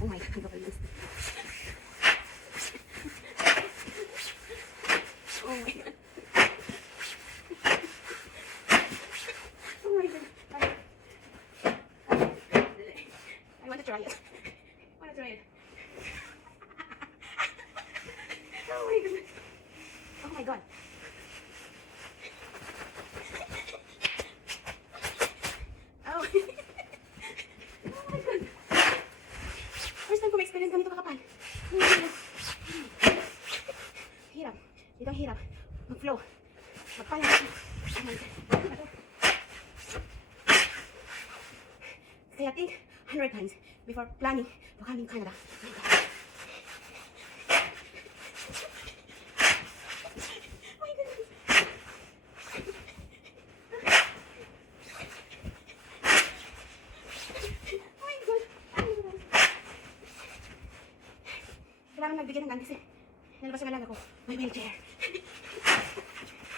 Oh my God, ang kapal gusto. Oh my God. Oh my God. I want to try it. I want to try it. Oh my God. Oh my God. Oh. Oh my God. First time ko ma-experience ganito kakapal. Hirap. Dito ang hirap. Mag-flow. Magpala. Oh my God. Kaya think 100 times before planning to come in Canada. Oh my God. Oh my goodness. Oh my God. Kailangan magbigyan ng kasi nalabas yung alaga ko. May wheelchair.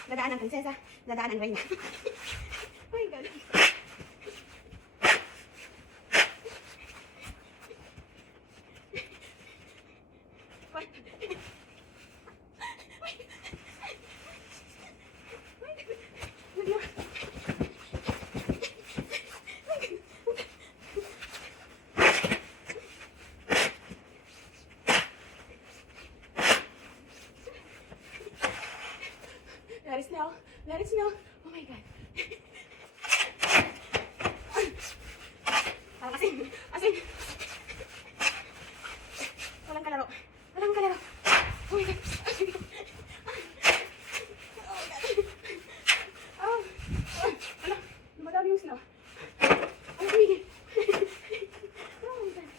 Dadaan ang prinsesa, dadaan ang reyna. Oh my God. What? Let it snow. Let it snow. Oh my God. Parang asin. Walang kalaro. Walang kalaro. Oh my God. Oh my God. Oh. Ano? Lumadami yung snow. Ang tumigil. Oh my God.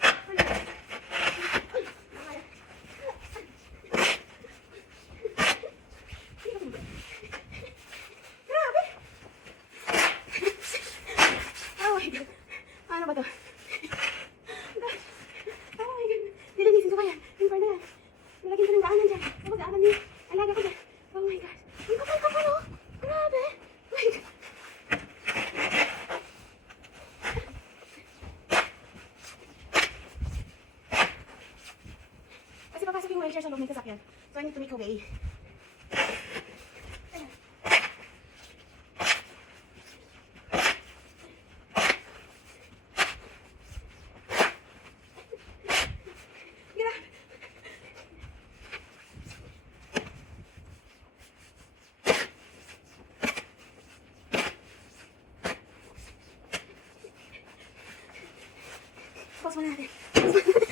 Ano ba to? Oh my God. Nilinisin ko kaya. Yung bar na yan. Nilagyan ko ng daanan dyan. Tapos daanan niya. Alaga ko dyan. Oh my God. Ang kapal-kapal oh. Grabe. Oh my God. Kasi papasok yung wheelchair sa loob ng sasakyan. So I need to make a way. Pause mo natin.